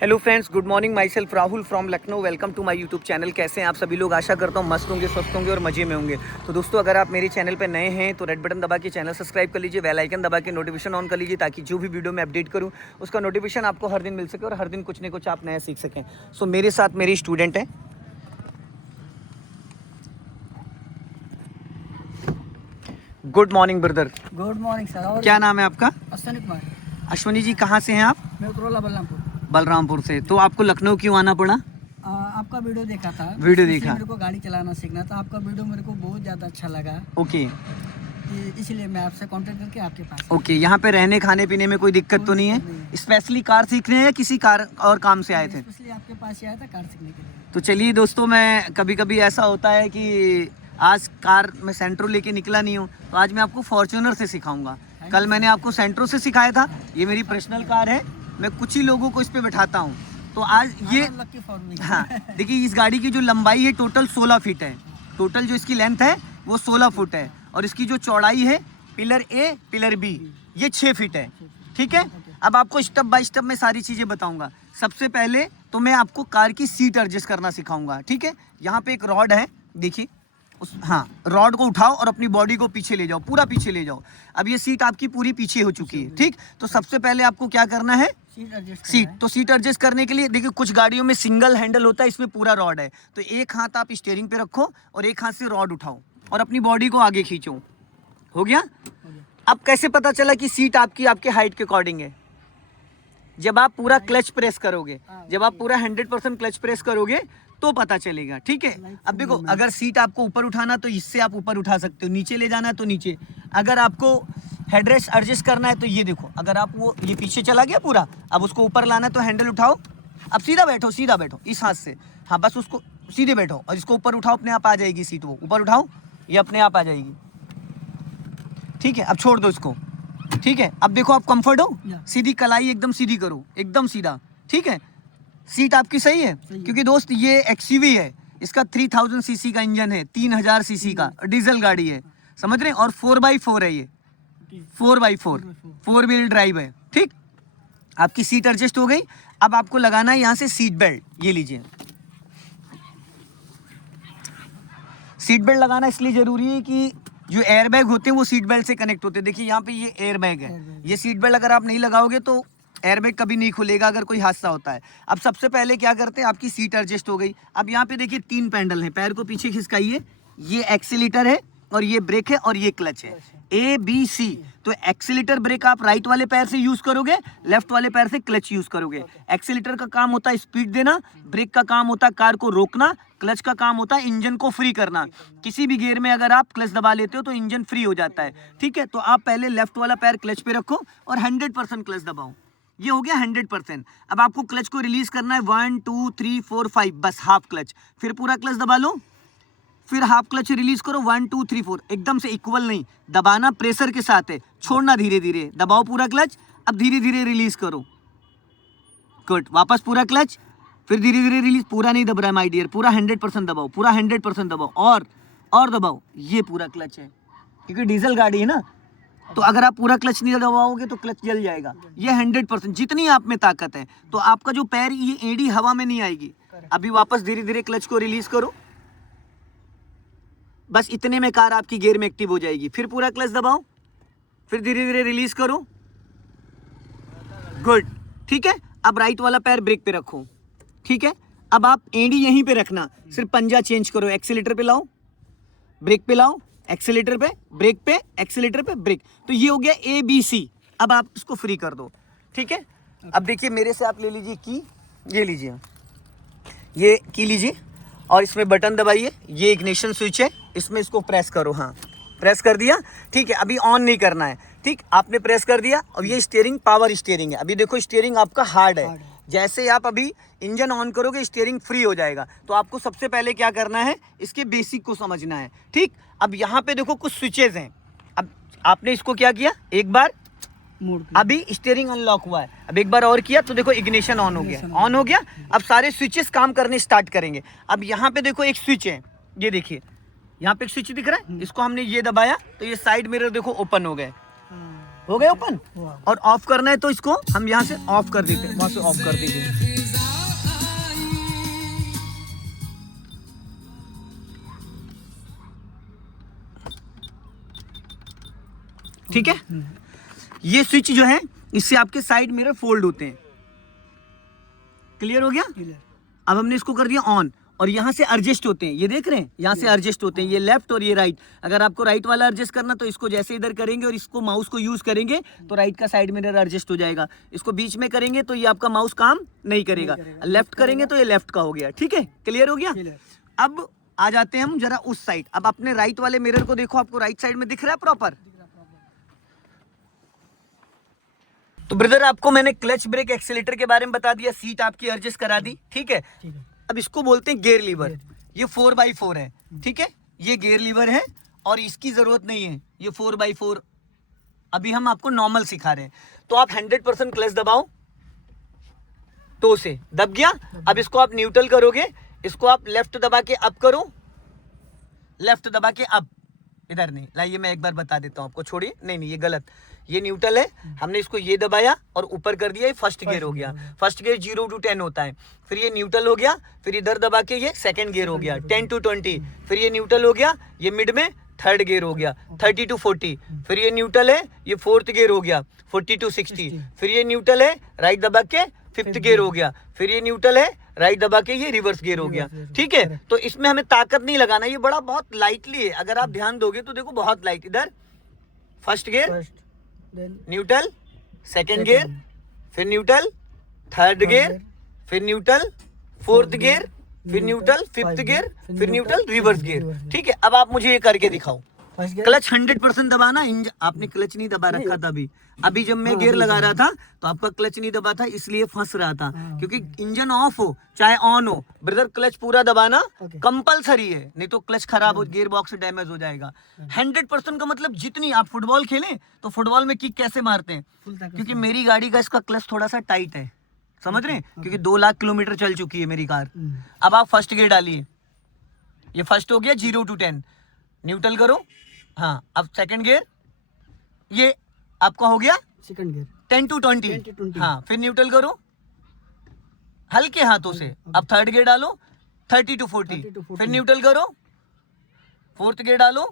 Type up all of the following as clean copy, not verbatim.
Hello friends, good morning. Myself Rahul from Lucknow. Welcome to my YouTube channel. कैसे हैं आप सभी लोग? आशा करता हूँ मस्त होंगे, स्वस्थ होंगे और मज़े में होंगे। तो दोस्तों, अगर आप मेरे चैनल पर नए हैं तो रेड बटन दबा के चैनल सब्सक्राइब कर लीजिए, बेल आइकन दबा के नोटिफिकेशन ऑन कर लीजिए, ताकि जो भी वीडियो मैं अपडेट करूँ उसका नोटिफिकेशन आपको हर दिन मिल सके और हर दिन कुछ न कुछ आप नया सीख सकें। सो मेरे साथ मेरी स्टूडेंट हैं। Good morning brother. Good morning sir. और क्या नाम है आपका? अश्विनी कुमार। अश्विनी जी, कहाँ से हैं आप? मैं उतरौला बलरामपुर। बलरामपुर से। तो आपको लखनऊ क्यों आना पड़ा? आपका वीडियो देखा था। वीडियो इसलिए देखा। मेरे को गाड़ी चलाना सीखना था। आपका वीडियो मेरे को बहुत ज़्यादा अच्छा लगा, ओके इसलिए मैं आपसे कांटेक्ट करके आपके पास आया। ओके। यहाँ पे रहने खाने पीने में कोई दिक्कत तो नहीं है? स्पेशली कार सीखने या किसी कार और काम से आए थे? इसलिए आपके पास ही आया था कार सीखने के लिए। तो चलिए दोस्तों, मैं कभी कभी ऐसा होता है कि आज कार में सेंट्रो लेके निकला नहीं हूँ, तो आज मैं आपको फॉर्च्यूनर से सिखाऊंगा। कल मैंने आपको सेंट्रो से सिखाया था। ये मेरी पर्सनल कार है, मैं कुछ ही लोगों को इस पे बैठाता हूँ। तो आज ये हाँ, देखिए, इस गाड़ी की जो लंबाई है टोटल 16 फीट है। टोटल जो इसकी लेंथ है वो 16 फुट है, और इसकी जो चौड़ाई है पिलर ए पिलर बी ये 6 फीट है। ठीक है। अब आपको स्टेप बाय स्टेप मैं सारी चीज़ें बताऊंगा। सबसे पहले तो मैं आपको कार की सीट एडजस्ट करना सिखाऊंगा। ठीक है। यहाँ पे एक रॉड है, देखिए रॉड को उठाओ और अपनी बॉडी को पीछे ले जाओ, पूरा पीछे ले जाओ। अब ये सीट आपकी पूरी पीछे हो चुकी है। ठीक। तो सबसे पहले आपको क्या करना है? सीट एडजस्ट करने के लिए देखिए, कुछ गाड़ियों में सिंगल हैंडल होता है, इसमें पूरा रॉड है। तो एक हाथ आप स्टीयरिंग पे रखो और एक हाथ से रॉड उठाओ और अपनी बॉडी को आगे खींचो। हो गया? अब कैसे पता चला कि सीट आपकी आपके हाइट के अकॉर्डिंग है? जब आप पूरा क्लच प्रेस करोगे, जब आप पूरा 100% क्लच प्रेस करोगे तो पता चलेगा। ठीक है। अब देखो, अगर सीट आपको ऊपर उठाना तो इससे आप ऊपर उठा सकते हो, नीचे ले जाना है तो नीचे। अगर आपको हेडरेस्ट एडजस्ट करना है तो ये देखो, अगर आप वो ये पीछे चला गया पूरा, अब उसको ऊपर लाना है तो हैंडल उठाओ। अब सीधा बैठो इस हाथ से। हाँ, बस उसको सीधे बैठो और इसको ऊपर उठाओ, अपने आप आ जाएगी सीट। वो ऊपर उठाओ, ये अपने आप आ जाएगी। ठीक है। अब छोड़ दो इसको। ठीक है। अब देखो, आप कंफर्ट हो? सीधी कलाई एकदम सीधी करो, एकदम सीधा। ठीक है। सीट आपकी सही है, क्योंकि दोस्त ये एक्सयूवी है, इसका 3000 सीसी का इंजन है, 3000 सीसी का डीजल गाड़ी है, समझ रहे हैं? और 4x4 है, ये 4x4 4 व्हील ड्राइव है। ठीक। आपकी सीट एडजस्ट हो गई। अब आपको लगाना है यहाँ से सीट बेल्ट। ये लीजिए, सीट बेल्ट लगाना इसलिए जरूरी है कि जो एयर बैग होते हैं वो सीट बेल्ट से कनेक्ट होते हैं। देखिए, यहाँ पे ये एयर बैग है। ये सीट बेल्ट अगर आप नहीं लगाओगे तो एयर बैग कभी नहीं खुलेगा अगर कोई हादसा होता है। अब सबसे पहले क्या करते हैं, आपकी सीट एडजस्ट हो गई। अब यहाँ पे देखिए 3 पैडल हैं, पैर को पीछे खिसकाइए। ये एक्सीलेटर है और ये ब्रेक है और ये क्लच है, ABC। तो एक्सीलेटर ब्रेक आप राइट वाले पैर से यूज करोगे, लेफ्ट वाले पैर से क्लच यूज करोगे। एक्सीलेटर का काम होता है स्पीड देना, ब्रेक का काम होता है कार को रोकना, क्लच का काम होता है इंजन को फ्री करना। किसी भी गियर में अगर आप क्लच दबा लेते हो तो इंजन फ्री हो जाता है। ठीक है। तो आप पहले लेफ्ट वाला पैर क्लच पे रखो और 100% क्लच दबाओ। ये हो गया 100%। अब आपको क्लच को रिलीज करना है 1 2 3 4 5, बस हाफ क्लच। फिर पूरा क्लच दबा लो, फिर हाफ क्लच रिलीज करो। 1 2 3 4, एकदम से इक्वल नहीं दबाना, प्रेशर के साथ है, छोड़ना धीरे धीरे। दबाओ पूरा क्लच, अब धीरे धीरे रिलीज करो। गुड। वापस पूरा क्लच, फिर धीरे धीरे रिलीज। पूरा नहीं दब रहा है माय डियर, पूरा 100% दबाओ, पूरा 100% दबाओ और दबाओ। ये पूरा क्लच है, क्योंकि डीजल गाड़ी है ना, तो अगर आप पूरा क्लच नहीं दबाओगे तो क्लच जल जाएगा। ये 100%, जितनी आप में ताकत है तो आपका जो पैर, ये एड़ी हवा में नहीं आएगी। अभी वापस धीरे धीरे क्लच को रिलीज करो, बस इतने में कार आपकी गियर में एक्टिव हो जाएगी। फिर पूरा क्लच दबाओ, फिर धीरे धीरे रिलीज करो। गुड। ठीक है। अब राइट वाला पैर ब्रेक पे रखो। ठीक है। अब आप एड़ी यहीं पे रखना, सिर्फ पंजा चेंज करो। एक्सीलेटर पे लाओ, ब्रेक पे लाओ, एक्सीलेटर पे, ब्रेक पे, एक्सीलेटर पे, ब्रेक। तो ये हो गया ABC। अब आप इसको फ्री कर दो। ठीक है। अब देखिए, मेरे से आप ले लीजिए की, ये लीजिए, ये की लीजिए और इसमें बटन दबाइए। ये इग्निशन स्विच है, इसमें इसको प्रेस करो। हाँ, प्रेस कर दिया। ठीक है। अभी ऑन नहीं करना है। ठीक, आपने प्रेस कर दिया। और ये स्टीयरिंग पावर स्टीयरिंग है। अभी देखो, स्टीयरिंग आपका हार्ड है। जैसे आप अभी इंजन ऑन करोगे स्टीयरिंग फ्री हो जाएगा। तो आपको सबसे पहले क्या करना है, इसके बेसिक को समझना है। ठीक। अब यहाँ पे देखो कुछ स्विचेज हैं। अब आपने इसको क्या किया, एक बार अभी स्टीयरिंग अनलॉक हुआ है, अब एक बार और किया तो देखो इग्निशन ऑन हो गया। ऑन हो गया। अब सारे स्विचेस काम करने स्टार्ट करेंगे। अब यहाँ पे देखो एक स्विच है, ये देखिए यहाँ पे एक स्विच दिख रहा है, इसको हमने ये दबाया तो ये साइड मिरर देखो ओपन हो गए, हो गए ओपन। और ऑफ करना है तो इसको हम यहाँ से ऑफ कर देते हैं, वहां से ऑफ कर दीजिए। ठीक है। ये स्विच जो है इससे आपके साइड मिरर फोल्ड होते हैं। क्लियर हो गया। अब हमने इसको कर दिया ऑन, और यहाँ से एडजस्ट होते हैं, ये देख रहे हैं, यहाँ से एडजस्ट होते हैं, ये लेफ्ट और ये राइट। अगर आपको राइट वाला एडजस्ट करना तो इसको जैसे इधर करेंगे और इसको माउस को यूज करेंगे तो राइट का साइड मिरर एडजस्ट हो जाएगा। इसको बीच में करेंगे तो ये आपका माउस काम नहीं करेगा, लेफ्ट करेंगे तो ये लेफ्ट का हो गया। ठीक है, क्लियर हो गया। अब आ जाते हैं हम जरा उस साइड। अब अपने राइट वाले मिरर को देखो, आपको राइट साइड में दिख रहा है प्रॉपर। तो ब्रदर आपको मैंने क्लच ब्रेक एक्सीलेटर के बारे में बता दिया, सीट आपकी एडजस्ट करा दी। ठीक है, अब इसको बोलते हैं गियर लीवर। ये 4x4 है। ठीक है, ये गियर लीवर है और इसकी जरूरत नहीं है, ये 4x4। अभी हम आपको नॉर्मल सिखा रहे हैं। तो आप 100% क्लच दबाओ, टो से दब गया। अब इसको आप न्यूट्रल करोगे, इसको आप लेफ्ट दबा के अप करो, लेफ्ट दबा के अप, इधर नहीं लाइए, मैं एक बार बता देता हूँ आपको, छोड़िए, नहीं ये गलत, ये न्यूट्रल है। हमने इसको ये दबाया और ऊपर कर दिया, ये फर्स्ट गियर हो गया। फर्स्ट गियर 0 to 10 होता है, फिर ये न्यूट्रल हो गया, फिर इधर दबा के ये सेकंड गियर हो गया 10 to 20, फिर ये न्यूट्रल हो गया, ये मिड में थर्ड गियर हो गया 30 to 40, फिर ये न्यूट्रल है, ये फोर्थ गियर हो गया 40 to 60, फिर ये न्यूट्रल है, राइट दबा के फिफ्थ गियर हो गया, फिर ये न्यूट्रल है, राइट दबा के ये रिवर्स गियर हो गया। ठीक है, तो इसमें हमें ताकत नहीं लगाना, ये बड़ा बहुत लाइटली है। अगर आप ध्यान दोगे तो देखो बहुत लाइट, इधर first gear, neutral, second gear, फिर न्यूट्रल, थर्ड गियर, फिर न्यूट्रल, फोर्थ गियर, फिर न्यूट्रल, फिफ्थ गियर, फिर न्यूट्रल, रिवर्स गियर। ठीक है, अब आप मुझे ये करके दिखाओ। क्लच 100% दबाना। आपने क्लच नहीं दबा रखा था अभी जब मैं गियर लगा रहा था तो आपका क्लच नहीं दबा था, इसलिए फंस रहा था, क्योंकि इंजन ऑफ हो चाहे ऑन हो ब्रदर, क्लच पूरा दबाना कंपलसरी है, नहीं तो क्लच खराब हो, गियर बॉक्स डैमेज हो जाएगा। 100% का मतलब जितनी आप फुटबॉल खेलें तो फुटबॉल में किक कैसे मारते हैं, क्योंकि मेरी गाड़ी का इसका क्लच थोड़ा सा टाइट है, समझ रहे हैं, क्योंकि 2 लाख किलोमीटर चल चुकी है मेरी कार। अब आप फर्स्ट गियर डालिए, ये फर्स्ट हो गया 0 to 10, न्यूट्रल करो, हाँ, अब सेकंड गियर, ये आपका हो गया सेकंड गियर 10 to 20, हाँ, फिर न्यूट्रल करो हल्के हाथों से। अब थर्ड गियर डालो 30 to 40, फिर न्यूट्रल करो, फोर्थ गियर डालो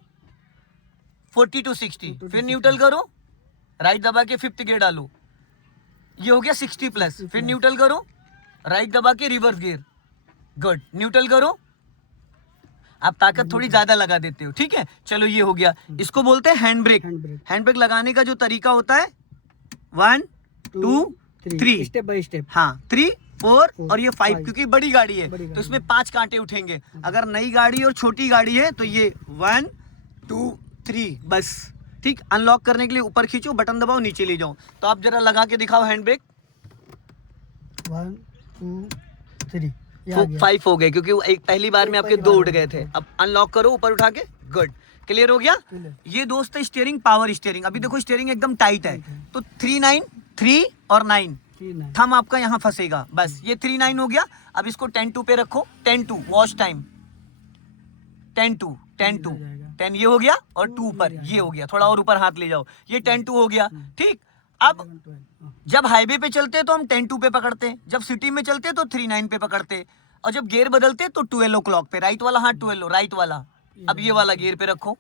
40 to 60, फिर न्यूट्रल करो, राइट दबा के फिफ्थ गियर डालो, ये हो गया 60+, फिर न्यूट्रल करो, राइट दबा के रिवर्स गियर, गुड, न्यूट्रल करो। आप ताकत थोड़ी ज्यादा लगा देते हो। ठीक है, चलो ये हो गया, इसको बोलते हैं हैंड ब्रेक। हैंड ब्रेक लगाने का जो तरीका होता है 1 2 3 स्टेप बाय स्टेप, हाँ 3 4 और ये 5, क्योंकि बड़ी गाड़ी है तो इसमें 5 कांटे उठेंगे। अगर नई गाड़ी और छोटी गाड़ी है तो ये 1 2 3 बस। ठीक, अनलॉक करने के लिए ऊपर खींचो, बटन दबाओ, नीचे ले जाओ। तो आप जरा लगा के दिखाओ हैंड ब्रेक। 1 2 3 5 हो गए, क्योंकि एक पहली बार में आपके 2 उठ गए थे। अब अनलॉक करो ऊपर उठा के, गुड, क्लियर हो गया। ये दोस्त है स्टीयरिंग, पावर स्टीयरिंग। अभी देखो स्टीयरिंग एकदम टाइट है, तो 3 9 3 और 9 थम आपका यहाँ फंसेगा, बस ये 3 9 हो गया। अब इसको 10 2 पे रखो, 10 2 वॉच टाइम, 10 2 10 2 10 ये हो गया, और 2 ऊपर ये हो गया, थोड़ा और ऊपर हाथ ले जाओ, ये 10 2 हो गया। ठीक, अब जब हाईवे पे चलते तो हम 10 2 पे पकड़ते, जब सिटी में चलते तो 3 9 पे पकड़ते, और जब गियर बदलते तो 12 o'clock पे, राइट वाला हाथ 12, राइट वाला। अब ये वाला गियर पे रखो,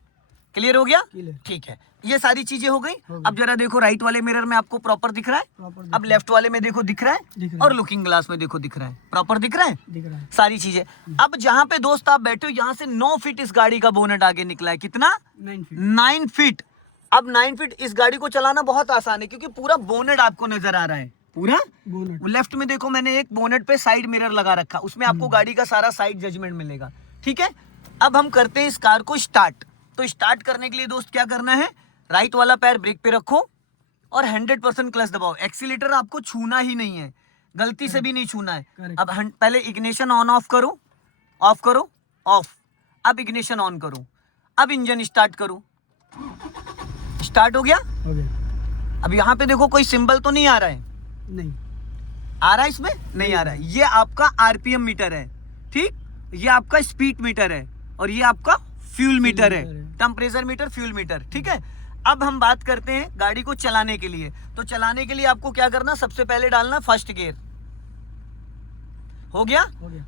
क्लियर हो गया। ठीक है, ये सारी चीजें हो गई। अब जरा देखो राइट वाले मिरर में आपको प्रॉपर दिख रहा है, अब लेफ्ट वाले में देखो दिख रहा है, और लुकिंग ग्लास में देखो दिख रहा है, प्रॉपर दिख रहा है सारी चीजें। अब जहाँ पे दोस्त आप बैठे हो, यहाँ से 9 फीट इस गाड़ी का बोनेट आगे निकला है। कितना? 9 फीट। अब 9 फीट इस गाड़ी को चलाना बहुत आसान है, क्योंकि पूरा बोनेट आपको नजर आ रहा है, पूरा लेफ्ट में देखो मैंने एक बोनेट पे साइड मिरर लगा रखा, उसमें आपको गाड़ी का सारा साइड जजमेंट मिलेगा। ठीक है, अब हम करते हैं इस कार को स्टार्ट। तो स्टार्ट करने के लिए दोस्त क्या करना है, राइट वाला पैर ब्रेक पे रखो और 100% क्लच दबाओ। एक्सीलेटर आपको छूना ही नहीं है, गलती से भी नहीं छूना है। अब पहले इग्निशन ऑन ऑफ करो, ऑफ करो, ऑफ। अब इग्निशन ऑन करो, अब इंजन स्टार्ट करो, स्टार्ट हो गया। अब यहाँ पे देखो कोई सिंबल तो नहीं आ रहा है, नहीं आ रहा है, इसमें नहीं आ रहा है। ये आपका आरपीएम मीटर है, ठीक, ये आपका स्पीड मीटर है, और ये आपका फ्यूल मीटर है, टेम्परेचर मीटर, फ्यूल मीटर। ठीक है, अब हम बात करते हैं गाड़ी को चलाने के लिए। तो चलाने के लिए आपको क्या करना, सबसे पहले डालना फर्स्ट गियर, हो गया।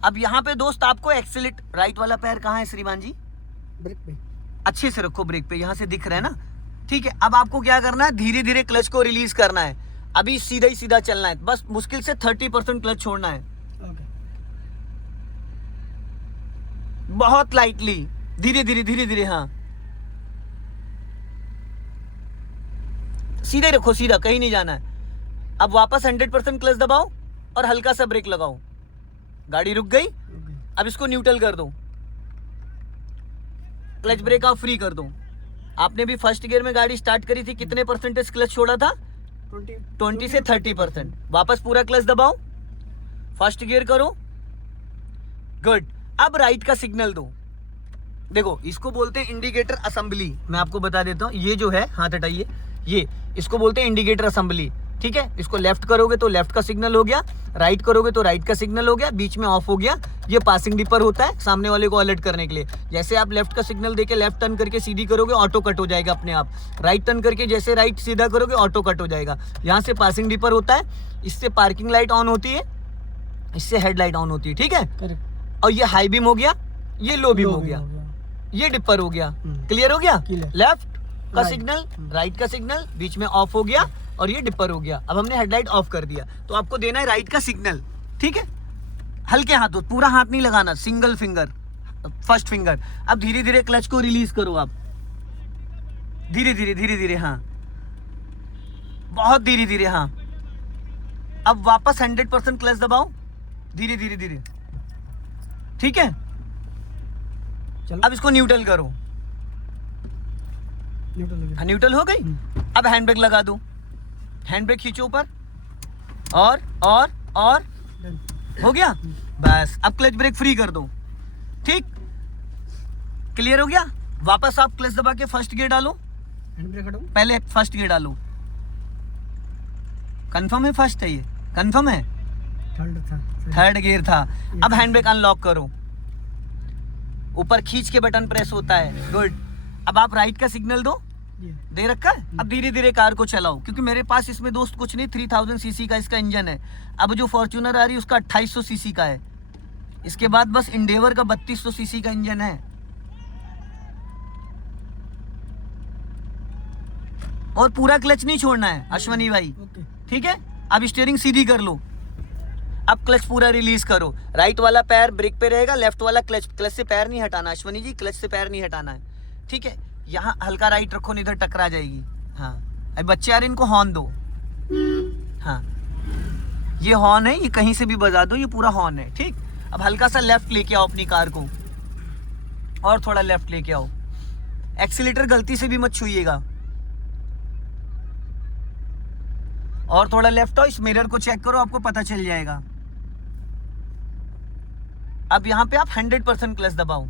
अब यहाँ पे दोस्त आपको एक्सीलेट, राइट वाला पैर कहाँ है श्रीमान जी? ब्रेक पे, अच्छे से रखो ब्रेक पे, यहाँ से दिख रहा है ना, ठीक है, अब आपको क्या करना है, धीरे धीरे क्लच को रिलीज करना है। अभी सीधा ही सीधा चलना है, बस मुश्किल से 30% क्लच छोड़ना है, ओके। बहुत लाइटली, धीरे धीरे धीरे धीरे। हाँ, सीधे रखो, सीधा, कहीं नहीं जाना है। अब वापस 100% क्लच दबाओ और हल्का सा ब्रेक लगाओ। गाड़ी रुक गई, अब इसको न्यूट्रल कर दो, क्लच ब्रेक आप फ्री कर दो। आपने भी फर्स्ट गियर में गाड़ी स्टार्ट करी थी, कितने परसेंटेज क्लच छोड़ा था? 20 से 30%। वापस पूरा क्लच दबाओ, फर्स्ट गियर करो, गुड। अब राइट का सिग्नल दो। देखो, इसको बोलते हैं इंडिकेटर असेंबली। मैं आपको बता देता हूँ, ये जो है, हाथ हटाइए, ये इसको बोलते हैं इंडिकेटर असेंबली। ठीक है, इसको लेफ्ट करोगे तो लेफ्ट का सिग्नल हो गया, राइट करोगे तो राइट का सिग्नल हो गया, बीच में ऑफ हो गया। ये पासिंग डिपर होता है सामने वाले को अलर्ट करने के लिए। जैसे आप लेफ्ट का सिग्नल देके लेफ्ट टर्न करके सीधी करोगे, ऑटो कट हो जाएगा अपने आप। राइट टर्न करके जैसे राइट सीधा करोगे, ऑटो कट हो जाएगा। यहाँ से पासिंग डिपर होता है, इससे पार्किंग लाइट ऑन होती है, इससे हेडलाइट ऑन होती है। ठीक है, करेक्ट। और ये हाई बीम हो गया, ये लो बीम हो गया, ये डिपर हो गया। क्लियर हो गया? लेफ्ट का सिग्नल, राइट का सिग्नल, बीच में ऑफ हो गया और ये डिपर हो गया। अब हमने हेडलाइट ऑफ कर दिया, तो आपको देना है राइट का सिग्नल। ठीक है, हल्के हाथों, पूरा हाथ नहीं लगाना, सिंगल फिंगर, फर्स्ट फिंगर। अब धीरे धीरे क्लच को रिलीज करो आप, धीरे धीरे धीरे धीरे। हाँ, बहुत धीरे धीरे। हाँ, अब वापस 100% क्लच दबाओ, धीरे धीरे धीरे। ठीक है, चलो। अब इसको न्यूट्रल करो। न्यूट्रल हो गई। अब हैंड ब्रेक लगा दो, हैंड ब्रेक खींचो ऊपर, और हो गया। बस, अब क्लच ब्रेक फ्री कर दो। ठीक, क्लियर हो गया? वापस आप क्लच दबा के फर्स्ट गियर डालो, हैंड ब्रेक हटाऊं? पहले फर्स्ट गियर डालो। कंफर्म है? फर्स्ट है ये, कंफर्म है? थर्ड था। थर्ड गियर था। अब हैंड ब्रेक अनलॉक करो, ऊपर खींच के बटन प्रेस होता है, गुड। अब आप राइट का सिग्नल दो, दे रखा है। अब धीरे धीरे कार को चलाओ, क्योंकि मेरे पास इसमें दोस्त कुछ नहीं, 3000 सीसी का इसका इंजन है। अब जो फॉर्च्यूनर आ रही है उसका 2800 सीसी का है। इसके बाद बस इंडेवर का 3200 सीसी का इंजन है। और पूरा क्लच नहीं छोड़ना है अश्वनी भाई, ठीक है? अब स्टीयरिंग सीधी कर लो, अब क्लच पूरा रिलीज करो। राइट वाला पैर ब्रेक पे रहेगा, लेफ्ट वाला क्लच से पैर नहीं हटाना अश्वनी जी, क्लच से पैर नहीं हटाना है। ठीक है, यहाँ हल्का राइट रखो, नहीं इधर टकरा जाएगी। हाँ, अभी बच्चे आ रहे, इनको हॉर्न दो। हाँ, ये हॉर्न है, ये कहीं से भी बजा दो, ये पूरा हॉर्न है। ठीक, अब हल्का सा लेफ्ट लेके आओ अपनी कार को, और थोड़ा लेफ्ट लेके आओ। एक्सीलेटर गलती से भी मत छूइएगा। और थोड़ा लेफ्ट आओ, इस मिरर को चेक करो, आपको पता चल जाएगा। अब यहाँ पे आप 100% क्लच दबाओ,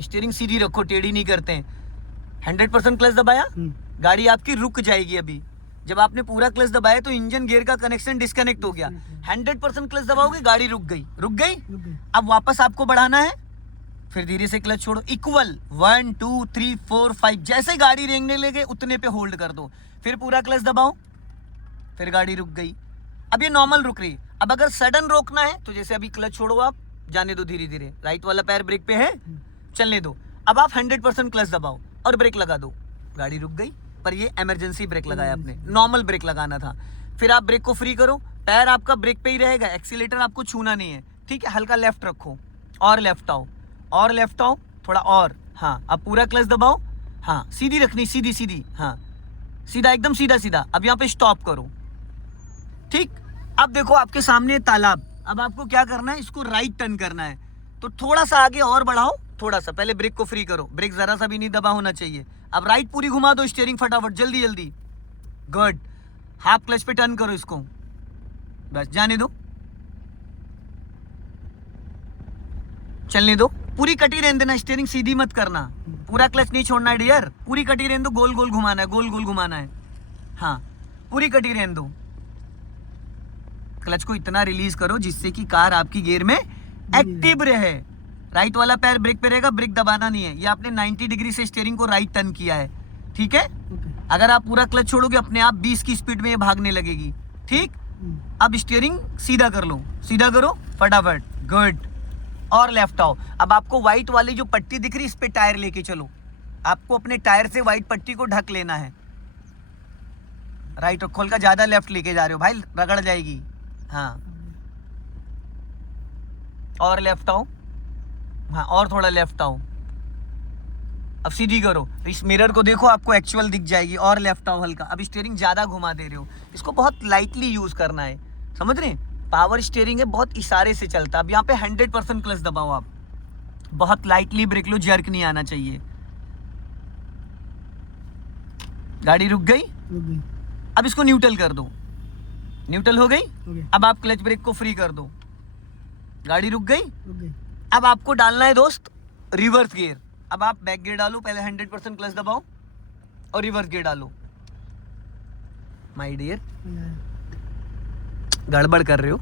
स्टीयरिंग सीधी रखो, टेढ़ी नहीं करते हैं। 100% क्लच दबाया, गाड़ी आपकी रुक जाएगी। अभी जब आपने पूरा क्लच दबाया तो इंजन गियर का कनेक्शन डिस्कनेक्ट हो गया। 100% क्लच दबाओगे, गाड़ी रुक गई, रुक गई। अब वापस आपको बढ़ाना है, फिर धीरे से क्लच छोड़ो, इक्वल 1 2 3 4 5, जैसे गाड़ी रेंगने लगे उतने पे होल्ड कर दो, फिर पूरा क्लच दबाओ, फिर गाड़ी रुक गई। अब ये नॉर्मल रुक रही। अब अगर सडन रोकना है तो जैसे अभी क्लच छोड़ो, आप जाने दो धीरे धीरे, राइट वाला पैर ब्रेक पे है, चलने दो। अब आप 100% क्लच दबाओ और ब्रेक लगा दो, गाड़ी रुक गई। पर ये इमरजेंसी ब्रेक लगाया आपने, नॉर्मल ब्रेक लगाना था। फिर आप ब्रेक को फ्री करो, पैर आपका ब्रेक पे ही रहेगा, एक्सीलेटर आपको छूना नहीं है। ठीक है, हल्का लेफ्ट रखो, और लेफ्ट आओ, और लेफ्ट आओ थोड़ा, और हाँ, अब पूरा क्लच दबाओ। हाँ, सीधी रखनी, सीधी सीधी, हाँ सीधा, एकदम सीधा सीधा। अब यहाँ पे स्टॉप करो। ठीक, अब देखो आपके सामने तालाब। अब आपको क्या करना है, इसको राइट टर्न करना है, तो थोड़ा सा आगे और बढ़ाओ, थोड़ा सा। पहले ब्रेक को फ्री करो, ब्रेक जरा सा भी नहीं दबा होना चाहिए। अब राइट पूरी घुमा दो, स्टीयरिंग फटाफट, जल्दी जल्दी, गुड। हाफ क्लच पे टर्न करो इसको, बस जाने दो, चलने दो, पूरी कटी रहने देना, स्टीयरिंग सीधी मत करना, पूरा क्लच नहीं छोड़ना है डियर, पूरी कटी रहने दो, गोल गोल घुमाना है, गोल गोल घुमाना है। हाँ, पूरी कटी रहने दो। क्लच को इतना रिलीज करो जिससे कि कार आपकी गियर में एक्टिव रहे। राइट वाला पैर ब्रेक पे रहेगा, ब्रेक दबाना नहीं है। ये आपने 90 डिग्री से स्टीयरिंग को राइट टर्न किया है, ठीक है? अगर आप पूरा क्लच छोड़ोगे, अपने आप 20 की स्पीड में ये भागने लगेगी। ठीक, अब स्टीयरिंग सीधा कर लो, सीधा करो फटाफट, गुड। और लेफ्ट आओ। अब आपको व्हाइट वाली जो पट्टी दिख रही है, इस पे टायर लेके चलो, आपको अपने टायर से व्हाइट पट्टी को ढक लेना है। राइट खोल का, ज्यादा लेफ्ट लेके जा रहे हो भाई, रगड़ जाएगी। हाँ और लेफ्ट आओ, हाँ और थोड़ा लेफ्ट आओ। अब सीधी करो, इस मिरर को देखो, आपको एक्चुअल दिख जाएगी। और लेफ्ट आओ हल्का। अब स्टीयरिंग ज्यादा घुमा दे रहे हो, इसको बहुत लाइटली यूज करना है, समझ रहे हैं? पावर स्टीयरिंग है, बहुत इशारे से चलता है। अब यहाँ पे 100% क्लच दबाओ आप, बहुत लाइटली ब्रेक लो, जर्क नहीं आना चाहिए। गाड़ी रुक गई, अब इसको न्यूट्रल कर दो। न्यूट्रल हो गई, अब आप क्लच ब्रेक को फ्री कर दो। गाड़ी रुक गई। अब आपको डालना है दोस्त रिवर्स गियर। अब आप बैक गियर डालो, पहले 100% क्लच दबाओ और रिवर्स गियर डालो। माय डियर, गड़बड़ कर रहे हो,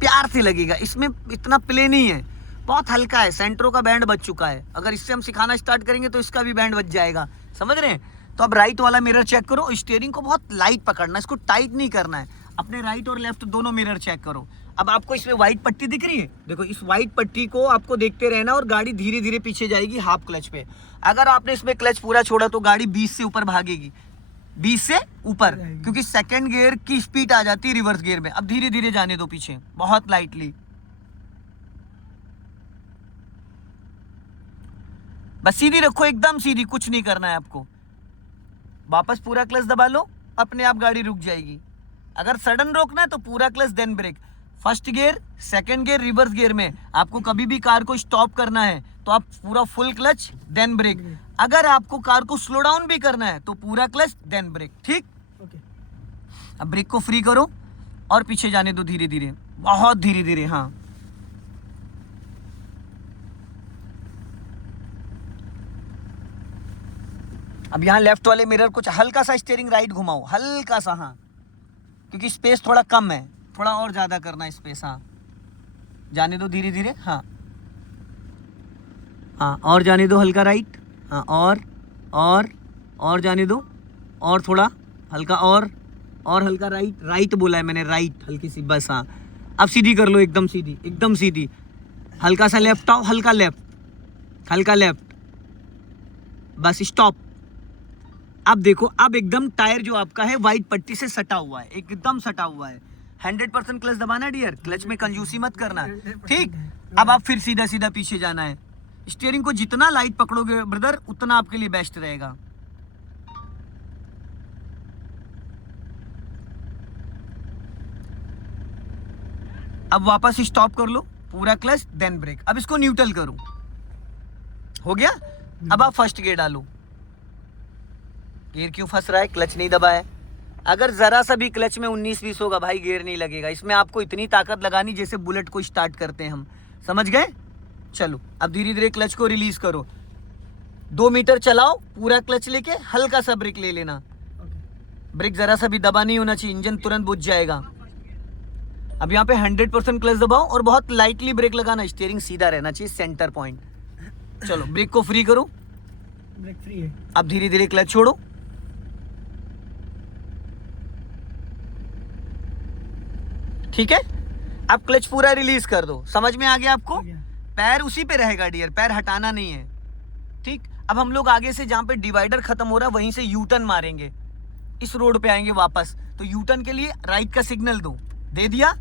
प्यार से लगेगा। इसमें इतना प्ले नहीं है, बहुत हल्का है। सेंट्रो का बैंड बज चुका है, अगर इससे हम सिखाना स्टार्ट करेंगे तो इसका भी बैंड बज जाएगा, समझ रहे हैं? तो अब राइट वाला मिरर चेक करो। स्टीयरिंग को बहुत लाइट पकड़ना है, इसको टाइट नहीं करना है। अपने राइट और लेफ्ट दोनों मिरर चेक करो। अब आपको इसमें व्हाइट पट्टी दिख रही है, देखो इस व्हाइट पट्टी को आपको देखते रहना और गाड़ी धीरे धीरे पीछे जाएगी हाफ क्लच पे। अगर आपने इसमें क्लच पूरा छोड़ा तो गाड़ी 20 से ऊपर भागेगी, 20 से ऊपर, क्योंकि सेकंड गियर की स्पीड आ जाती है रिवर्स गियर में। अब धीरे धीरे जाने दो पीछे, बहुत लाइटली, बस सीधी रखो, एकदम सीधी, कुछ नहीं करना है आपको। वापस पूरा क्लच दबा लो, अपने आप गाड़ी रुक जाएगी। अगर सडन रोकना है तो पूरा clutch then brake. First gear, second gear, reverse gear में आपको कभी भी कार को स्टॉप करना है तो आप पूरा फुल क्लच देन ब्रेक। अगर आपको कार को स्लो डाउन भी करना है तो पूरा क्लच देन ब्रेक, ठीक? अब ब्रेक को फ्री करो और पीछे जाने दो धीरे धीरे, बहुत धीरे धीरे। हाँ अब यहाँ लेफ्ट वाले मिरर कुछ हल्का सा स्टीयरिंग राइट घुमाओ, हल्का सा। हाँ क्योंकि स्पेस थोड़ा कम है, थोड़ा और ज्यादा करना है स्पेस। हाँ जाने दो धीरे धीरे। हाँ हाँ और जाने दो हल्का राइट। हाँ और जाने दो, और थोड़ा हल्का, और हल्का राइट। राइट बोला है मैंने, राइट हल्की सी, बस। हाँ अब सीधी कर लो, एकदम सीधी, एकदम सीधी। हल्का सा लेफ्ट आओ, हल्का लेफ्ट, हल्का लेफ्ट, बस स्टॉप। अब देखो, अब एकदम टायर जो आपका है व्हाइट पट्टी से सटा हुआ है, एकदम सटा हुआ है। 100% क्लच दबाना डियर, क्लच में कंजूसी मत करना, ठीक? अब आप फिर सीधा सीधा पीछे जाना है। स्टीयरिंग को जितना लाइट पकड़ोगे ब्रदर उतना आपके लिए बेस्ट रहेगा। अब वापस स्टॉप कर लो, पूरा क्लच देन ब्रेक। अब इसको न्यूट्रल करो, हो गया? अब आप फर्स्ट गियर डालो। गियर क्यों फंस रहा है? क्लच नहीं दबा है। अगर जरा सा भी क्लच में 19-20 होगा भाई, गियर नहीं लगेगा। इसमें आपको इतनी ताकत लगानी जैसे बुलेट को स्टार्ट करते हैं हम, समझ गए? चलो अब धीरे धीरे क्लच को रिलीज करो, 2 मीटर चलाओ, पूरा क्लच लेके हल्का सा ब्रेक ले लेना। ब्रेक जरा सा भी दबा नहीं होना चाहिए, इंजन तुरंत बुझ जाएगा। अब यहाँ पे 100% क्लच दबाओ और बहुत लाइटली ब्रेक लगाना, स्टीयरिंग सीधा रहना चाहिए, सेंटर पॉइंट। चलो ब्रेक को फ्री करो, ब्रेक फ्री है। अब धीरे धीरे क्लच छोड़ो, ठीक है? अब क्लच पूरा रिलीज कर दो। समझ में आ गया आपको? पैर उसी पे रहेगा डियर, पैर हटाना नहीं है, ठीक? अब हम लोग आगे से जहाँ पे डिवाइडर खत्म हो रहा है वहीं से यू टर्न मारेंगे, इस रोड पे आएंगे वापस। तो यू टर्न के लिए राइट का सिग्नल दो, दे दिया।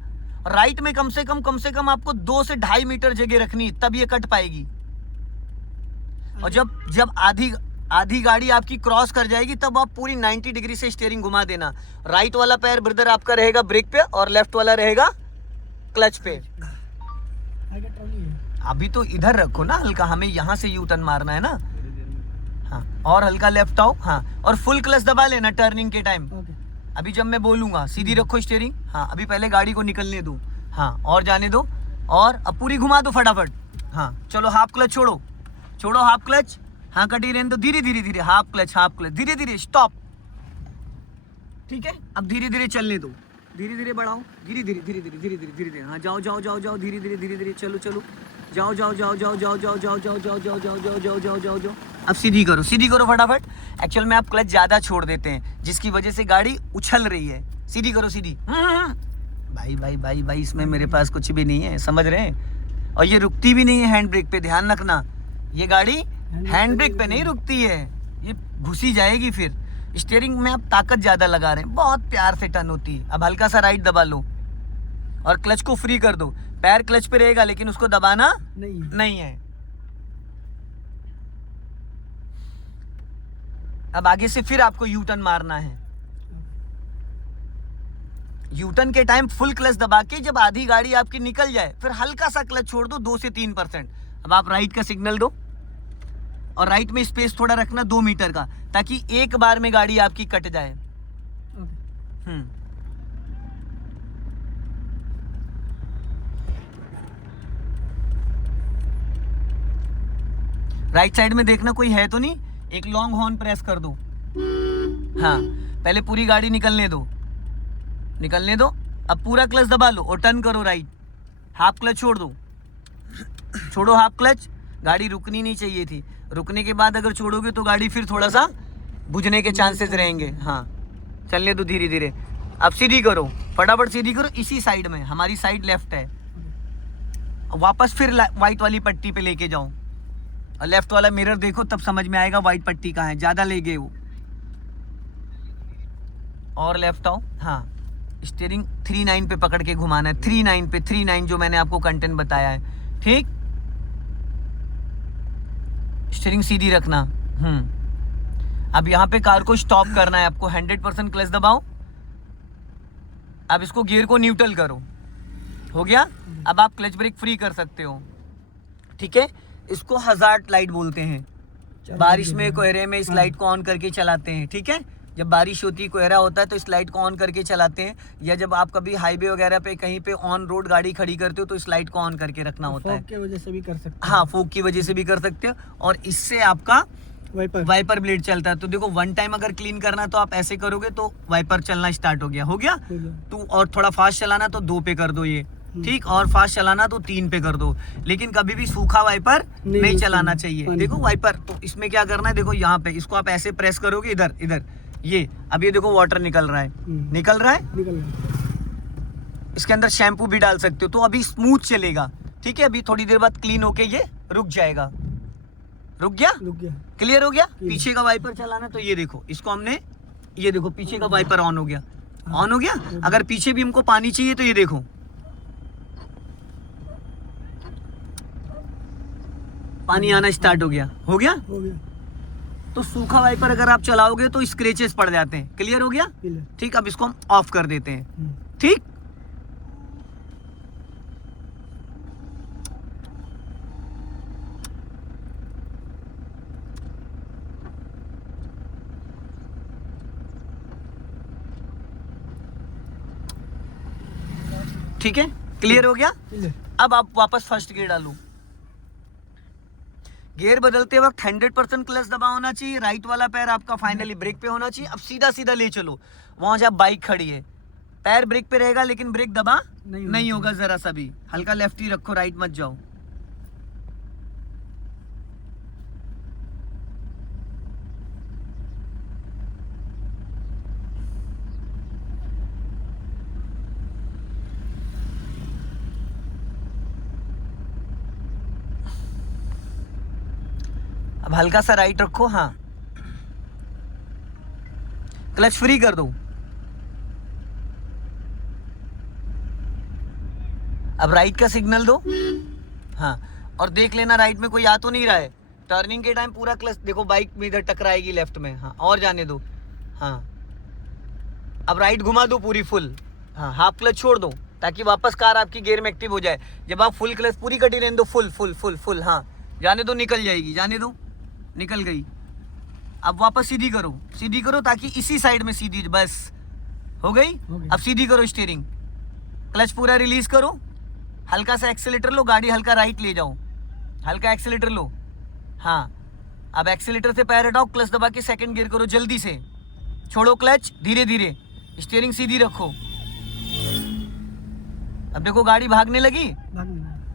राइट में कम से कम आपको 2 से 2.5 मीटर जगह रखनी है, तब ये कट पाएगी। और जब आधी गाड़ी आपकी क्रॉस कर जाएगी तब आप पूरी 90 डिग्री से स्टीयरिंग घुमा देना। राइट वाला पैर ब्रदर आपका रहेगा ब्रेक पे और लेफ्ट वाला रहेगा क्लच पे। अभी तो इधर रखो ना हल्का, हमें यहाँ से यू टर्न मारना है ना। हाँ और हल्का लेफ्ट आओ। हाँ और फुल क्लच दबा लेना टर्निंग के टाइम। अभी जब मैं बोलूंगा सीधी रखो स्टीयरिंग। हाँ अभी पहले गाड़ी को निकलने दो। हाँ और जाने दो, और अब पूरी घुमा दो फटाफट। हाँ चलो हाफ क्लच छोड़ो हाफ क्लच। हाँ कटी रहने दो, धीरे धीरे हाफ क्लच धीरे धीरे स्टॉप, ठीक है? अब धीरे धीरे चलने दो, धीरे धीरे बढ़ाओ, धीरे धीरे। हाँ जाओ धीरे धीरे चलो जाओ। अब सीधी करो फटाफट। एक्चुअल में आप क्लच ज्यादा छोड़ देते हैं जिसकी वजह से गाड़ी उछल रही है। सीधी करो, सीधी। भाई इसमें मेरे पास कुछ भी नहीं है, समझ रहे हैं? और ये रुकती भी नहीं है हैंड ब्रेक पे, ध्यान रखना। ये गाड़ी हैंड ब्रेक पे नहीं रुकती है, ये घुसी जाएगी फिर। स्टीयरिंग में आप ताकत ज्यादा लगा रहे हैं, बहुत प्यार से टर्न होती है। अब हल्का सा राइट दबा लो और क्लच को फ्री कर दो। पैर क्लच पे रहेगा लेकिन उसको दबाना नहीं है। अब आगे से फिर आपको यू टर्न मारना है। यू टर्न के टाइम फुल क्लच दबा के जब आधी गाड़ी आपकी निकल जाए फिर हल्का सा क्लच छोड़ दो 2 से 3%। अब आप राइट का सिग्नल दो और राइट में स्पेस थोड़ा रखना 2 मीटर का, ताकि एक बार में गाड़ी आपकी कट जाए। राइट साइड में देखना कोई है तो नहीं, एक लॉन्ग हॉर्न प्रेस कर दो। हाँ, पहले पूरी गाड़ी निकलने दो। अब पूरा क्लच दबा लो और टर्न करो राइट। हाफ क्लच छोड़ो हाफ क्लच। गाड़ी रुकनी नहीं चाहिए थी, रुकने के बाद अगर छोड़ोगे तो गाड़ी फिर थोड़ा सा बुझने के चांसेस रहेंगे। हाँ, चलने दो धीरे धीरे। अब सीधी करो, फटाफट सीधी करो। इसी साइड में, हमारी साइड लेफ्ट है। वापस फिर व्हाइट वाली पट्टी पे लेके जाओ और लेफ्ट वाला मिरर देखो, तब समझ में आएगा व्हाइट पट्टी कहाँ है। ज्यादा ले गए वो। और लेफ्ट आओ। हाँ, स्टीयरिंग 39 पे पकड़ के घुमाना है। 39 पे, 39 जो मैंने आपको कंटेंट बताया है, ठीक। स्टीयरिंग सीधी रखना। अब यहाँ पे कार को स्टॉप करना है आपको। 100% क्लच दबाओ। अब इसको गियर को न्यूट्रल करो। हो गया। अब आप क्लच ब्रेक फ्री कर सकते हो, ठीक है। इसको हजार्ड लाइट बोलते हैं। बारिश में, कोहरे में इस लाइट को ऑन करके चलाते हैं, ठीक है। जब बारिश होती है, कोहरा होता है तो इस लाइट को ऑन करके चलाते हैं। या जब आप कभी हाईवे वगैरह पे कहीं पे ऑन रोड गाड़ी खड़ी करते हो तो इस लाइट को ऑन करके रखना होता है। फॉग की वजह से भी कर सकते हो। हाँ, फॉग की वजह से भी कर सकते हो। और इससे आपका वाइपर ब्लेड चलता है। तो देखो, 1 टाइम अगर क्लीन करना तो आप ऐसे करोगे तो वाइपर चलना स्टार्ट हो गया। तो और थोड़ा फास्ट चलाना तो 2 पे कर दो ये, ठीक। और फास्ट चलाना तो 3 पे कर दो। लेकिन कभी भी सूखा वाइपर नहीं चलाना चाहिए। देखो वाइपर, तो इसमें क्या करना है, देखो यहाँ पे इसको आप ऐसे प्रेस करोगे, इधर ये। अब ये देखो वाटर निकल रहा है। निकल रहा है। इसके अंदर शैम्पू भी डाल सकते हो तो अभी स्मूथ चलेगा, ठीक है। अभी थोड़ी देर बाद क्लीन होके ये रुक जाएगा। रुक गया। क्लियर हो गया। पीछे का वाइपर चलाना तो ये देखो, इसको हमने, ये देखो पीछे का वाइपर ऑन हो गया। अगर पीछे भी हमको पानी चाहिए तो ये देखो, पानी आना स्टार्ट हो गया। तो सूखा वाइपर अगर आप चलाओगे तो स्क्रैचेस पड़ जाते हैं। क्लियर हो गया, ठीक। अब इसको हम ऑफ कर देते हैं, ठीक। ठीक है, क्लियर हो गया। अब आप वापस फर्स्ट गियर डालो। गियर बदलते वक्त 100% क्लच दबा होना चाहिए। राइट वाला पैर आपका फाइनली ब्रेक पे होना चाहिए। अब सीधा ले चलो वहां जहाँ बाइक खड़ी है। पैर ब्रेक पे रहेगा लेकिन ब्रेक दबा नहीं होगा जरा सा भी। हल्का लेफ्ट ही रखो, राइट मत जाओ। अब हल्का सा राइट रखो। हाँ, क्लच फ्री कर दो। अब राइट का सिग्नल दो। हाँ, और देख लेना राइट में कोई आ तो नहीं रहा है। टर्निंग के टाइम पूरा क्लच देखो, बाइक में इधर टकराएगी लेफ्ट में। हाँ, और जाने दो। हाँ, अब राइट घुमा दो पूरी फुल। हाँ, हाफ क्लच छोड़ दो ताकि वापस कार आपकी गियर में एक्टिव हो जाए। जब आप फुल क्लच पूरी कटी रहने दो, फुल। हाँ, जाने दो, निकल जाएगी। जाने दो, निकल गई। अब वापस सीधी करो ताकि इसी साइड में सीधी, बस हो गई। अब सीधी करो स्टीयरिंग। क्लच पूरा रिलीज करो। हल्का सा एक्सीलेटर लो, गाड़ी हल्का राइट ले जाओ। हल्का एक्सीलेटर लो। हाँ, अब एक्सीलेटर से पैर हटाओ, क्लच दबा के सेकंड गियर करो जल्दी से। छोड़ो क्लच, धीरे स्टीयरिंग सीधी रखो। अब देखो गाड़ी भागने लगी।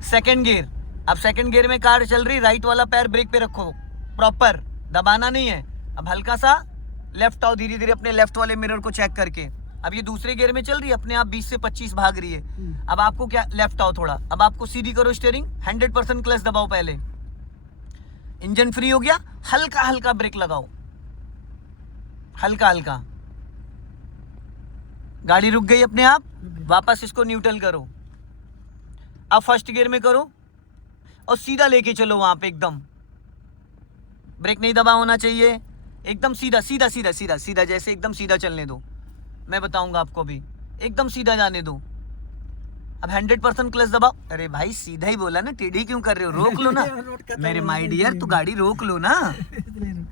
Second gear. अब सेकंड गियर में कार चल रही। राइट वाला पैर ब्रेक पे रखो, प्रॉपर दबाना नहीं है। अब हल्का सा लेफ्ट आओ धीरे अपने लेफ्ट वाले मिरर को चेक करके। अब ये दूसरे गियर में चल रही है, अपने आप 20 से 25 भाग रही है। अब आपको क्या, लेफ्ट आओ थोड़ा। अब आपको सीधी करो स्टीयरिंग। 100% क्लच दबाओ पहले। इंजन फ्री हो गया, हल्का हल्का ब्रेक लगाओ, हल्का हल्का, गाड़ी रुक गई अपने आप, वापस इसको न्यूट्रल करो, अब फर्स्ट गियर में करो और सीधा लेके चलो वहां पे एकदम, ब्रेक नहीं दबा होना चाहिए, एकदम सीधा सीधा सीधा सीधा सीधा, जैसे एकदम सीधा चलने दो, मैं बताऊंगा आपको भी, एकदम सीधा जाने दो। अब 100% क्लच दबाओ। अरे भाई सीधा ही बोला ना, टेढ़ी क्यों कर रहे हो, रोक लो ना मेरे माय डियर, तो गाड़ी रोक लो ना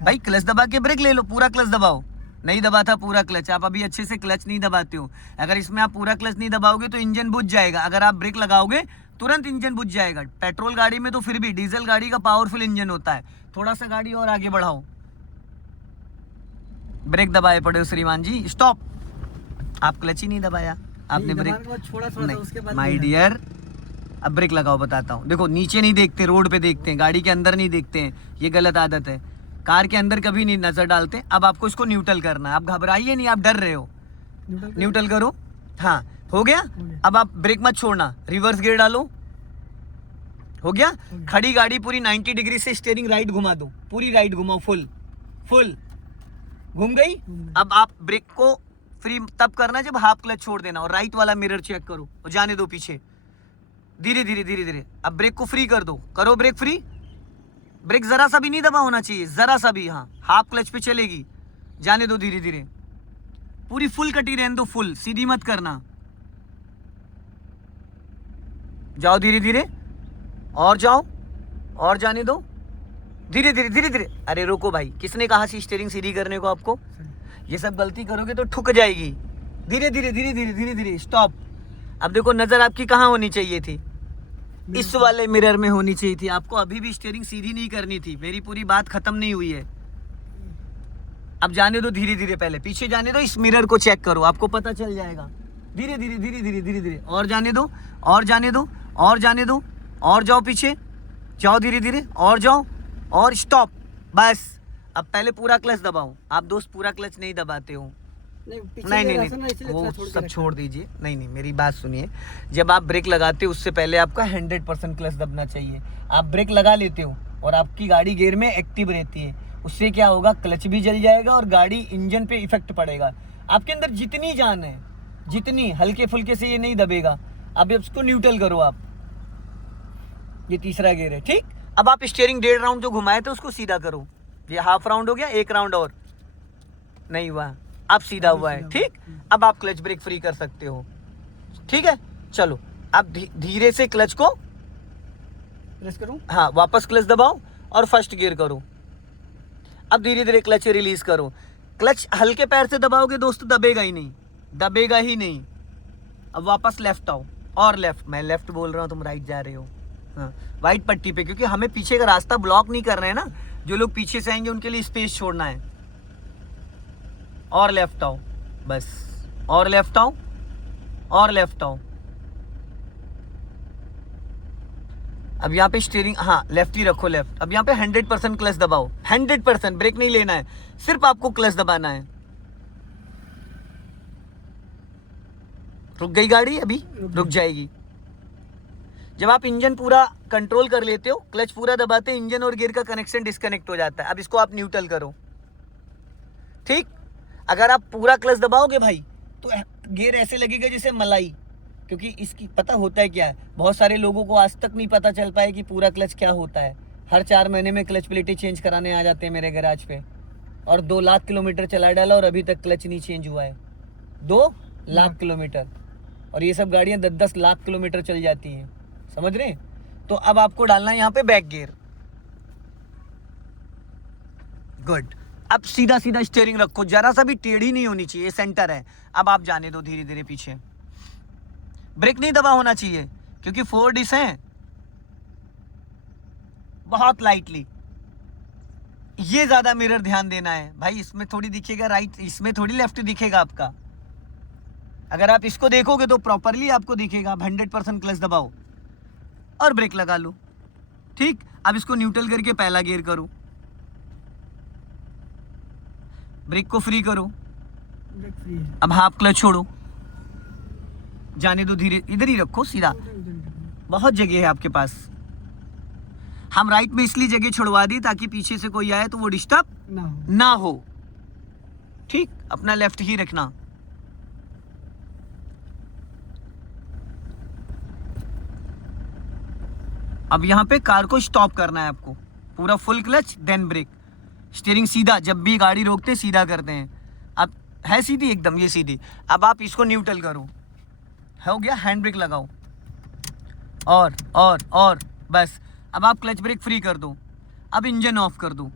भाई, क्लच दबा के ब्रेक ले लो, पूरा क्लच दबाओ, नहीं दबा था पूरा क्लच, आप अभी अच्छे से क्लच नहीं दबाते हो, अगर इसमें आप पूरा क्लच नहीं दबाओगे तो इंजन बुझ जाएगा, अगर आप ब्रेक लगाओगे तुरंत इंजन बुझ जाएगा। पेट्रोल गाड़ी में तो फिर भी, डीजल गाड़ी का पावरफुल इंजन होता है, थोड़ा सा गाड़ी और आगे बढ़ाओ, ब्रेक दबाए पड़े हो श्रीमान जी, स्टॉप, आप क्लच ही नहीं दबाया, आपने ब्रेक छोड़ा थोड़ा उसके बाद माय डियर, अब ब्रेक लगाओ, बताता हूँ, देखो नीचे नहीं देखते, रोड पे देखते हैं, गाड़ी के अंदर नहीं देखते हैं, ये गलत आदत है, कार के अंदर कभी नहीं नजर डालते। अब आपको इसको न्यूट्रल करना है, आप घबराइए नहीं, आप डर रहे हो, न्यूट्रल करो, हाँ हो गया। अब आप ब्रेक मत छोड़ना, रिवर्स गियर डालो, हो गया। खड़ी गाड़ी पूरी 90 डिग्री से स्टीयरिंग राइट घुमा दो, पूरी राइट घुमाओ, फुल फुल घूम गई। अब आप ब्रेक को फ्री तब करना जब हाफ क्लच छोड़ देना, और राइट वाला मिरर चेक करो और जाने दो पीछे, धीरे धीरे धीरे धीरे। अब ब्रेक को फ्री कर दो, करो ब्रेक फ्री, ब्रेक जरा सा भी नहीं दबा होना चाहिए, जरा सा भी, हाँ हाफ क्लच पे चलेगी, जाने दो धीरे धीरे, पूरी फुल कटी रहने दो, फुल सीधी मत करना, जाओ धीरे धीरे, और जाओ, और जाने दो धीरे धीरे धीरे धीरे। अरे रोको भाई, किसने कहा सी स्टीयरिंग सीधी करने को आपको, ये सब गलती करोगे तो ठुक जाएगी, धीरे धीरे धीरे धीरे धीरे धीरे, स्टॉप। अब देखो नजर आपकी कहाँ होनी चाहिए थी, इस वाले मिरर में होनी चाहिए थी, आपको अभी भी स्टीयरिंग सीधी नहीं करनी थी, मेरी पूरी बात खत्म नहीं हुई है। अब जाने दो धीरे धीरे, पहले पीछे जाने दो, इस मिरर को चेक करो, आपको पता चल जाएगा, धीरे धीरे धीरे धीरे धीरे धीरे, और जाने दो, और जाने दो, और जाने दो, और जाओ पीछे, जाओ धीरे धीरे, और जाओ, और स्टॉप, बस। अब पहले पूरा क्लच दबाओ, आप दोस्त पूरा क्लच नहीं दबाते हो, नहीं वो सब छोड़ दीजिए, नहीं मेरी बात सुनिए, जब आप ब्रेक लगाते हो उससे पहले आपका 100% क्लच दबना चाहिए। आप ब्रेक लगा लेते हो और आपकी गाड़ी गियर में एक्टिव रहती है, उससे क्या होगा, क्लच भी जल जाएगा और गाड़ी इंजन पे इफेक्ट पड़ेगा, आपके अंदर जितनी जान है, जितनी, हल्के फुल्के से ये नहीं दबेगा। अब इसको न्यूट्रल करो आप, ये तीसरा गियर है, ठीक। अब आप स्टीयरिंग 1.5 राउंड जो घुमाए थे उसको सीधा करो, ये हाफ राउंड हो गया, 1 राउंड और नहीं हुआ, अब सीधा हुआ है, ठीक। अब आप क्लच ब्रेक फ्री कर सकते हो, ठीक है। चलो अब धीरे से क्लच को प्रेस करूं, हाँ वापस क्लच दबाओ और फर्स्ट गियर करो। अब धीरे धीरे क्लच रिलीज करो, क्लच हल्के पैर से दबाओगे दोस्तों दबेगा ही नहीं, दबेगा ही नहीं। अब वापस लेफ्ट आओ, और लेफ्ट, मैं लेफ्ट बोल रहा हूँ तुम राइट जा रहे हो, हाँ वाइट पट्टी पे, क्योंकि हमें पीछे का रास्ता ब्लॉक नहीं कर रहे हैं ना, जो लोग पीछे से आएंगे उनके लिए स्पेस छोड़ना है। और लेफ्ट आओ, बस, और लेफ्ट आओ, और लेफ्ट आओ। अब यहाँ पे स्टीयरिंग, हाँ लेफ्ट ही रखो, लेफ्ट। अब यहाँ पे 100% क्लच दबाओ, 100%, ब्रेक नहीं लेना है, सिर्फ आपको क्लच दबाना है। रुक गई गाड़ी, अभी रुक जाएगी। जब आप इंजन पूरा कंट्रोल कर लेते हो, क्लच पूरा दबाते, इंजन और गियर का कनेक्शन डिस्कनेक्ट हो जाता है। अब इसको आप न्यूट्रल करो, ठीक। अगर आप पूरा क्लच दबाओगे भाई तो गियर ऐसे लगेगा जैसे मलाई, क्योंकि इसकी पता होता है क्या है, बहुत सारे लोगों को आज तक नहीं पता चल पाया कि पूरा क्लच क्या होता है। हर 4 महीने में क्लच प्लेटें चेंज कराने आ जाते हैं मेरे गैराज पे, और 2 लाख किलोमीटर चला डाला और अभी तक क्लच नहीं चेंज हुआ है। 2 लाख किलोमीटर, और ये सब गाड़ियां 10-10 लाख किलोमीटर चल जाती हैं, समझ रहे। तो अब आपको डालना है यहाँ पे बैक गियर, गुड। अब सीधा सीधा स्टीयरिंग रखो, जरा सा भी टेढ़ी नहीं होनी चाहिए, सेंटर है। अब आप जाने दो धीरे धीरे पीछे, ब्रेक नहीं दबा होना चाहिए, क्योंकि 4 डिस है, बहुत लाइटली। ये ज्यादा मिरर ध्यान देना है भाई, इसमें थोड़ी दिखेगा राइट, इसमें थोड़ी लेफ्ट दिखेगा आपका। अगर आप इसको देखोगे तो प्रॉपरली आपको दिखेगा। आप 100% क्लच दबाओ और ब्रेक लगा लो, ठीक। अब इसको न्यूट्रल करके पहला गियर करो, ब्रेक को फ्री करो, ब्रेक फ्री है, अब हाफ क्लच छोड़ो, जाने दो धीरे, इधर ही रखो सीधा, बहुत जगह है आपके पास। हम राइट में इसलिए जगह छुड़वा दी ताकि पीछे से कोई आए तो वो डिस्टर्ब ना हो। ना हो। ठीक, अपना लेफ्ट ही रखना। अब यहाँ पे कार को स्टॉप करना है आपको, पूरा full clutch then brake, steering सीधा, जब भी गाड़ी रोकते हैं सीधा करते हैं। अब है सीधी एकदम, ये सीधी। अब आप इसको न्यूट्रल करो, हो गया, हैंड ब्रेक लगाओ और बस। अब आप क्लच ब्रेक फ्री कर दो, अब इंजन ऑफ कर दो।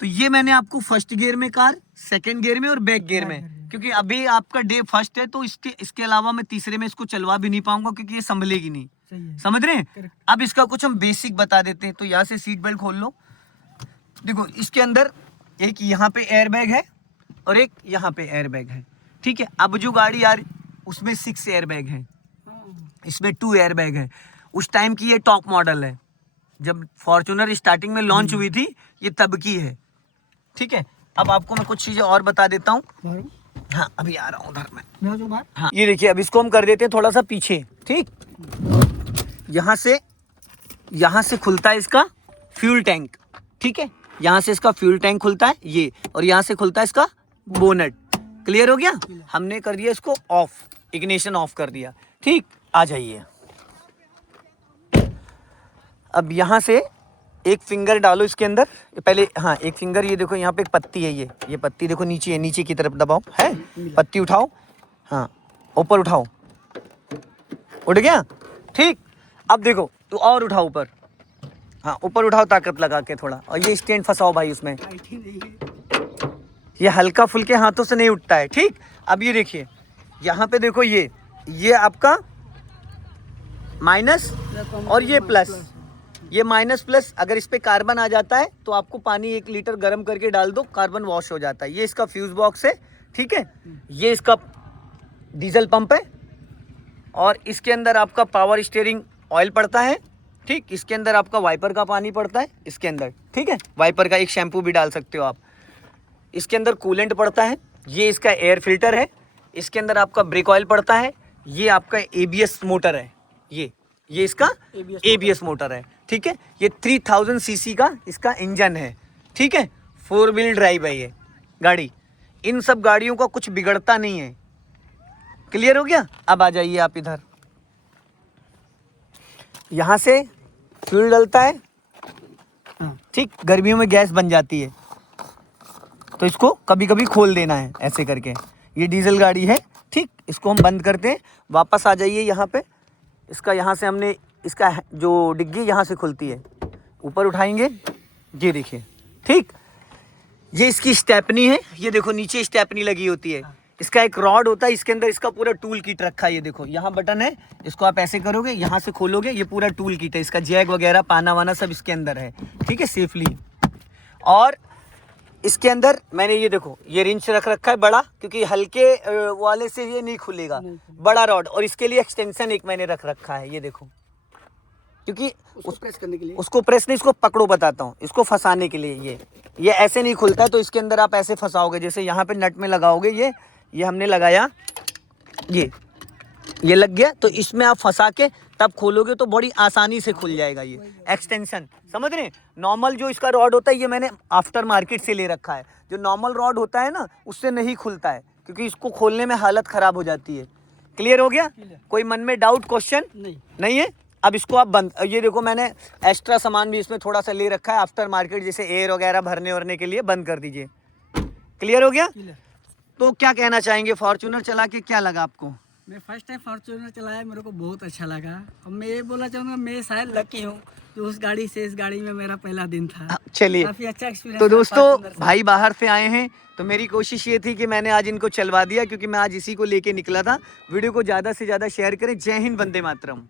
तो ये मैंने आपको फर्स्ट गियर में कार, सेकंड गियर में और बैक गियर में, क्योंकि अभी आपका डे फर्स्ट है तो इसके अलावा मैं तीसरे में इसको चलवा भी नहीं पाऊंगा क्योंकि ये संभलेगी नहीं। समझ रहे हैं? अब इसका कुछ हम बेसिक बता देते हैं। तो यहाँ से सीट बेल्ट खोल लो। देखो इसके अंदर एक यहाँ पे एयर बैग है और एक यहाँ पे एयर बैग है, ठीक है। अब जो गाड़ी आ रही उसमें 6 एयर बैग है, इसमें 2 एयर बैग है। उस टाइम की ये टॉप मॉडल है, जब फॉर्च्यूनर स्टार्टिंग में लॉन्च हुई थी ये तब की है, ठीक है। अब आपको मैं कुछ चीजें और बता देता हूँ। हाँ अभी आ रहा हूँ उधर में। हाँ ये देखिए, अब इसको हम कर देते हैं थोड़ा सा पीछे, ठीक। यहाँ से खुलता है इसका फ्यूल टैंक, ठीक है। यहाँ से इसका फ्यूल टैंक खुलता है ये, और यहाँ से खुलता है इसका बोनट। क्लियर हो गया? हमने कर दिया इसको ऑफ, इग्निशन ऑफ कर दिया, ठीक। आ जाइए। अब यहाँ से एक फिंगर डालो इसके अंदर पहले। हाँ एक फिंगर, ये देखो यहाँ पे एक पत्ती है, ये पत्ती देखो नीचे है, नीचे की तरफ दबाओ, है पत्ती उठाओ, हाँ ऊपर उठाओ, उठ गया, ठीक। अब देखो तो और उठाओ ऊपर, हाँ ऊपर उठाओ ताकत लगा के थोड़ा, और ये स्टैंड फंसाओ भाई उसमें, ये हल्का फुल्के हाथों से नहीं उठता है, ठीक। अब ये देखिए यहाँ पे देखो, ये आपका माइनस और ये प्लस, ये माइनस प्लस। अगर इस पे कार्बन आ जाता है तो आपको पानी 1 लीटर गर्म करके डाल दो, कार्बन वॉश हो जाता है। ये इसका फ्यूज बॉक्स है, ठीक है। ये इसका डीजल पंप है, और इसके अंदर आपका पावर स्टीयरिंग ऑयल पड़ता है, ठीक। इसके अंदर आपका वाइपर का पानी पड़ता है इसके अंदर, ठीक है। वाइपर का एक शैम्पू भी डाल सकते हो आप। इसके अंदर कूलेंट पड़ता है, ये इसका एयर फिल्टर है। इसके अंदर आपका ब्रेक ऑयल पड़ता है, ये आपका ABS मोटर है, ये इसका ABS मोटर है, ठीक है। ये 3000 सीसी का इसका इंजन है, ठीक है। 4 व्हील ड्राइव है ये गाड़ी। इन सब गाड़ियों का कुछ बिगड़ता नहीं है। क्लियर हो गया? अब आ जाइए आप इधर। यहाँ से फ्यूल डलता है, ठीक। गर्मियों में गैस बन जाती है तो इसको कभी कभी खोल देना है ऐसे करके। ये डीजल गाड़ी है, ठीक। इसको हम बंद करते हैं। वापस आ जाइए यहाँ पे। इसका यहाँ से हमने इसका जो डिग्गी यहाँ से खुलती है, ऊपर उठाएंगे, ये देखिए, ठीक। ये इसकी स्टेपनी है, ये देखो नीचे स्टेपनी लगी होती है। इसका एक रॉड होता है, इसके अंदर इसका पूरा टूल किट रखा है। ये देखो यहाँ बटन है, इसको आप ऐसे करोगे, यहाँ से खोलोगे, ये पूरा टूल किट है। इसका जैक वगैरह पाना वाना सब इसके अंदर है, ठीक है, सेफली। और इसके अंदर मैंने ये देखो ये रिंच रख रखा है बड़ा, क्योंकि हल्के वाले से ये नहीं खुलेगा, बड़ा रॉड। और इसके लिए एक्सटेंशन एक मैंने रख रखा है, ये देखो, क्योंकि उसको प्रेस करने के लिए, उसको प्रेस नहीं, इसको पकड़ो बताता हूँ, इसको फंसाने के लिए। ये ऐसे नहीं खुलता है, तो इसके अंदर आप ऐसे फंसाओगे, जैसे यहाँ पे नट में लगाओगे। ये हमने लगाया, ये लग गया, तो इसमें आप फंसा के तब खोलोगे तो बड़ी आसानी से खुल जाएगा। ये एक्सटेंशन, समझ रहे हैं? नॉर्मल जो इसका रॉड होता है ये मैंने आफ्टर मार्केट से ले रखा है। जो नॉर्मल रॉड होता है ना, उससे नहीं खुलता है, क्योंकि इसको खोलने में हालत ख़राब हो जाती है। क्लियर हो गया? कोई मन में डाउट क्वेश्चन नहीं है? अब इसको आप बंद, ये देखो मैंने एक्स्ट्रा सामान भी इसमें थोड़ा सा ले रखा है आफ्टर मार्केट, जैसे एयर वगैरह भरने वरने के लिए। बंद कर दीजिए। क्लियर हो गया? तो क्या कहना चाहेंगे, फॉर्च्यूनर चला के क्या लगा आपको? मैं फर्स्ट टाइम फॉर्च्यूनर चलाया, मेरे को बहुत अच्छा लगा। और मैं ये बोलना चाहूँगा, मैं शायद लकी हूँ जो उस गाड़ी से, इस गाड़ी में मेरा पहला दिन था। चलिए, काफ़ी अच्छा एक्सपीरियंस। तो दोस्तों भाई बाहर से आए हैं, तो मेरी कोशिश ये थी कि मैंने आज इनको चलवा दिया, क्योंकि मैं आज इसी को लेके निकला था। वीडियो को ज़्यादा से ज़्यादा शेयर करें। जय हिंद, वंदे मातरम।